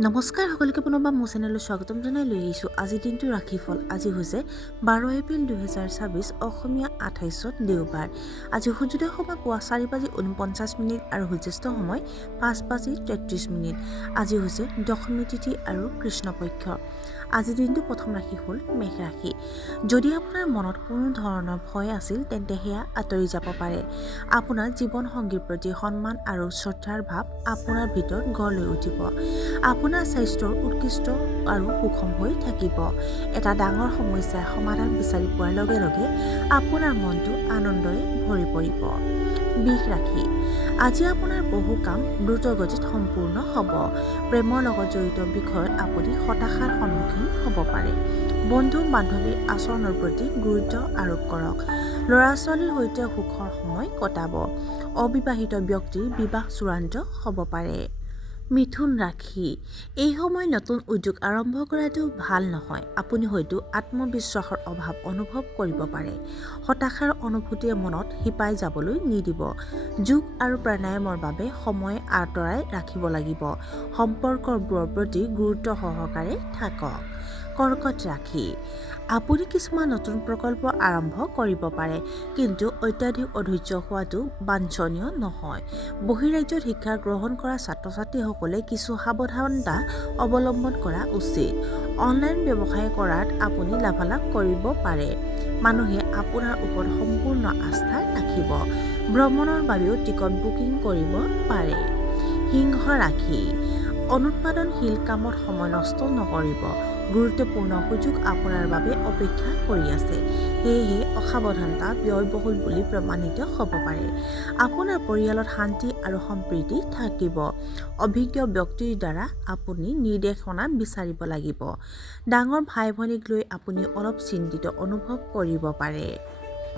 নমস্কাৰ সকলোকে পুনৰবাৰ মোৰ চেনেললৈ স্বাগতম জনাই লৈ আহিছোঁ আজিৰ দিনটো ৰাশিফল। আজি হৈছে 12 এপ্ৰিল 2026 অসমীয়া 28 দেওবাৰ। আজি সূৰ্যোদয় সময় পুৱা 4:49 আৰু সূৰ্যাস্ত সময় 5:33। আজি হৈছে দশমী তিথি আৰু কৃষ্ণপক্ষ। আজিৰ দিনটো প্ৰথম ৰাশি হ'ল মেষ ৰাশি। যদি আপোনাৰ মনত কোনো ধৰণৰ ভয় আছিল তেন্তে সেয়া আঁতৰি যাব পাৰে। আপোনাৰ জীৱন সংগীৰ প্ৰতি সন্মান আৰু শ্ৰদ্ধাৰ ভাৱ আপোনাৰ ভিতৰত গঢ় লৈ উঠিব। আপোনাৰ স্বাস্থ্যৰ উৎকৃষ্ট আৰু সুষম হৈ থাকিব। এটা ডাঙৰ সমস্যাৰ সমাধান বিচাৰি পোৱাৰ লগে লগে আপোনাৰ মনটো আনন্দৰে ভৰি পৰিব। বৃষ ৰাশি। আজি আপোনাৰ বহু কাম দ্ৰুতগতিত সম্পূৰ্ণ হ'ব। প্ৰেমৰ লগত জড়িত বিষয়ত আপুনি হতাশাৰ সন্মুখীন হ'ব পাৰে। বন্ধু বান্ধৱীৰ আচৰণৰ প্ৰতি গুৰুত্ব আৰোপ কৰক। ল'ৰা ছোৱালীৰ সৈতে সুখৰ সময় কটাব। অবিবাহিত ব্যক্তিৰ বিবাহ চূড়ান্ত হ'ব পাৰে। মিথুন ৰাশি। এই সময় নতুন উদ্যোগ আৰম্ভ কৰাটো ভাল নহয়। আপুনি হয়তো আত্মবিশ্বাসৰ অভাৱ অনুভৱ কৰিব পাৰে। হতাশাৰ অনুভূতিয়ে মনত শিপাই যাবলৈ নিদিব। যোগ আৰু প্ৰাণায়ামৰ বাবে সময় আঁতৰাই ৰাখিব লাগিব। সম্পৰ্কবোৰৰ প্ৰতি গুৰুত্ব সহকাৰে থাকক। কৰ্কট ৰাশি। আপুনি কিছুমান নতুন প্ৰকল্প আৰম্ভ কৰিব পাৰে, কিন্তু অত্যাধিক অধৈৰ্য হোৱাটো বাঞ্ছনীয় নহয়। বহিৰাজ্যত শিক্ষা গ্ৰহণ কৰা ছাত্ৰ-ছাত্ৰীসকলে কিছু সাৱধানতা অৱলম্বন কৰা উচিত। অনলাইন ব্যৱসায় কৰাত আপুনি লাভালাভ কৰিব পাৰে। মানুহে আপোনাৰ ওপৰত সম্পূৰ্ণ আস্থা ৰাখিব। ভ্ৰমণৰ বাবেও টিকট বুকিং কৰিব পাৰে। সিংহ ৰাশি। অনুৎপাদনশীল কামত সময় নষ্ট নকৰিব। গুৰুত্বপূৰ্ণ সুযোগ আপোনাৰ বাবে অপেক্ষা কৰি আছে। সেয়েহে অসাৱধানতা ব্যয়বহুল বুলি প্ৰমাণিত হ'ব পাৰে। আপোনাৰ পৰিয়ালত শান্তি আৰু সম্প্ৰীতি থাকিব। অভিজ্ঞ ব্যক্তিৰ দ্বাৰা আপুনি নিৰ্দেশনা বিচাৰিব লাগিব। ডাঙৰ ভাই ভনীক লৈ আপুনি অলপ চিন্তিত অনুভৱ কৰিব পাৰে।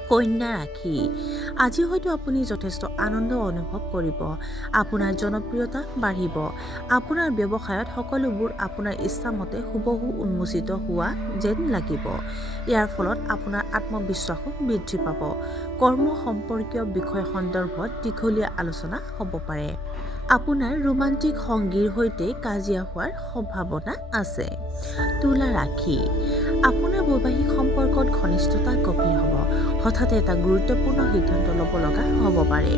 কন্যা ৰাশি। আজি হয়তো আপুনি যথেষ্ট আনন্দ অনুভৱ কৰিব। আপোনাৰ জনপ্ৰিয়তা বাঢ়িব। আপোনাৰ ব্যৱসায়ত সকলোবোৰ আপোনাৰ ইচ্ছামতে হুবহু উন্মোচিত হোৱা যেন লাগিব। ইয়াৰ ফলত আপোনাৰ আত্মবিশ্বাসো বৃদ্ধি পাব। কৰ্ম সম্পৰ্কীয় বিষয় সন্দৰ্ভত দীঘলীয়া আলোচনা হ'ব পাৰে। আপোনাৰ ৰোমান্টিক সংগীৰ সৈতে কাজিয়া হোৱাৰ সম্ভাৱনা আছে। তুলা ৰাশি। আপোনাৰ বৈবাহিক সম্পৰ্কত ঘনিষ্ঠতা গভীৰ হ'ব। হঠাৎ এটা গুৰুত্বপূৰ্ণ সিদ্ধান্ত ল'ব লগা হ'ব পাৰে।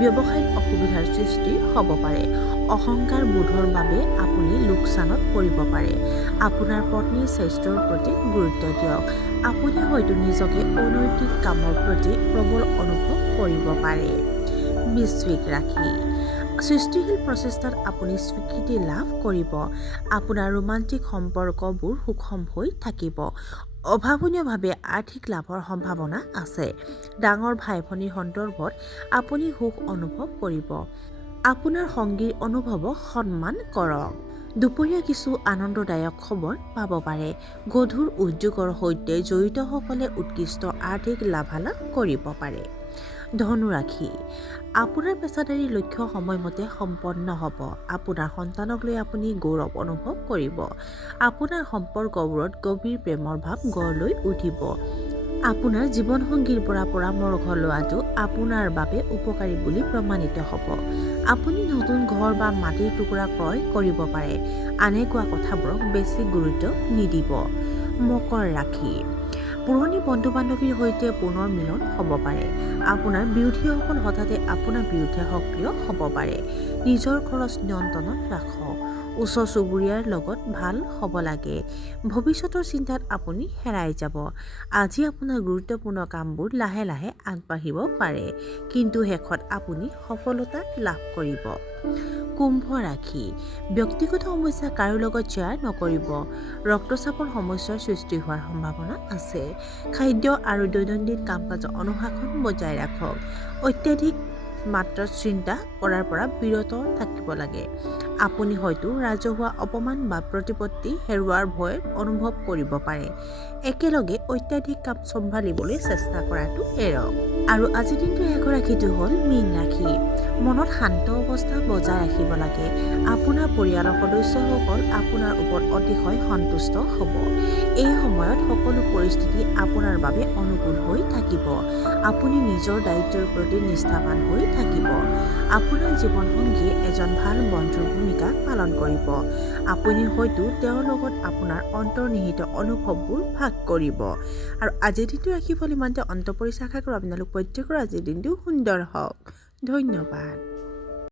ব্যৱসায়িক অসুবিধাৰ সৃষ্টি হ'ব পাৰে। অহংকাৰ বোধৰ বাবে আপুনি লোকচানত পৰিব পাৰে। আপোনাৰ পত্নীৰ স্বাস্থ্যৰ প্ৰতি গুৰুত্ব দিয়ক। আপুনি হয়তো নিজকে অনৈতিক কামৰ প্ৰতি প্ৰবল অনুভৱ কৰিব পাৰে। বৃশ্চিক ৰাশি। সৃষ্টিশীল প্ৰচেষ্টাত আপুনি স্বীকৃতি লাভ কৰিব। আপোনাৰ ৰোমান্টিক সম্পৰ্কবোৰ সুষম হৈ থাকিব। অভাৱনীয়ভাৱে আৰ্থিক লাভৰ সম্ভাৱনা আছে। ডাঙৰ ভাই ভনীৰ সন্দৰ্ভত আপুনি সুখ অনুভৱ কৰিব। আপোনাৰ সংগীৰ অনুভৱক সন্মান কৰক। দুপৰীয়া কিছু আনন্দদায়ক খবৰ পাব পাৰে। গধুৰ উদ্যোগৰ সৈতে জড়িতসকলে উৎকৃষ্ট আৰ্থিক লাভালাভ কৰিব পাৰে। ধনু ৰাশি। আপোনাৰ পেছাদাৰী লক্ষ্য সময়মতে সম্পন্ন হ'ব। আপোনাৰ সন্তানক লৈ আপুনি গৌৰৱ অনুভৱ কৰিব। আপোনাৰ সম্পৰ্কবোৰত গভীৰ প্ৰেমৰ ভাৱ গঢ় লৈ উঠিব। আপোনাৰ জীৱনসংগীৰ পৰা পৰামৰ্শ লোৱাটো আপোনাৰ বাবে উপকাৰী বুলি প্ৰমাণিত হ'ব। আপুনি নতুন ঘৰ বা মাটিৰ টুকুৰা ক্ৰয় কৰিব পাৰে। আনে কোৱা কথাবোৰক বেছি গুৰুত্ব নিদিব। মকৰ ৰাশি। পুৰণি বন্ধু-বান্ধৱীৰ সৈতে পুনৰ মিলন হ'ব পাৰে। আপোনাৰ বিৰোধীসকল হঠাতে আপোনাৰ বিৰুদ্ধে সক্ৰিয় হ'ব পাৰে। নিজৰ খৰচ নিয়ন্ত্ৰণত ৰাখক। ওচৰ চুবুৰীয়াৰ লগত ভাল হ'ব লাগে। ভৱিষ্যতৰ চিন্তাত আপুনি হেৰাই যাব। আজি আপোনাৰ গুৰুত্বপূৰ্ণ কামবোৰ লাহে লাহে আগবাঢ়িব পাৰে, কিন্তু শেষত আপুনি সফলতা লাভ কৰিব। কুম্ভ ৰাশি। ব্যক্তিগত সমস্যা কাৰো লগত শ্বেয়াৰ নকৰিব। ৰক্তচাপৰ সমস্যাৰ সৃষ্টি হোৱাৰ সম্ভাৱনা আছে। খাদ্য আৰু দৈনন্দিন কাম-কাজৰ অনুশাসন বজাই ৰাখক। অত্যাধিক মাত্ৰাত চিন্তা কৰাৰ পৰা বিৰত থাকিব লাগে। আপুনি হয়তো ৰাজহুৱা অপমান বা প্ৰতিপত্তি হেৰুওৱাৰ ভয় অনুভৱ কৰিব পাৰে। একেলগে অত্যাধিক কাম চম্ভালিবলৈ চেষ্টা কৰাটো এৰক। আৰু আজিৰ দিনটোৰ শেষৰ ৰাশিটো হ'ল মীন ৰাশি। মনত শান্ত অৱস্থা বজাই ৰাখিব লাগে। আপোনাৰ পৰিয়ালৰ সদস্যসকল আপোনাৰ ওপৰত অতিশয় সন্তুষ্ট হ'ব। এই সময়ত সকলো পৰিস্থিতি আপোনাৰ বাবে অনুকূল হৈ থাকিব। আপুনি নিজৰ দায়িত্বৰ প্ৰতি নিষ্ঠাৱান হৈ থাকিব। আপোনাৰ জীৱনসংগীয়ে এজন ভাল বন্ধুৰ ভূমিকা পালন কৰিব। আপুনি হয়তো তেওঁৰ লগত আপোনাৰ অন্তৰ্নিহিত অনুভৱবোৰ ভাগ কৰিব। আৰু আজিৰ দিনটো ৰাশিফল ইমানতে অন্ত পৰিছে। আশা কৰোঁ আপোনালোক প্ৰত্যেকৰ আজিৰ দিনটো সুন্দৰ হওক। ধন্যবাদ।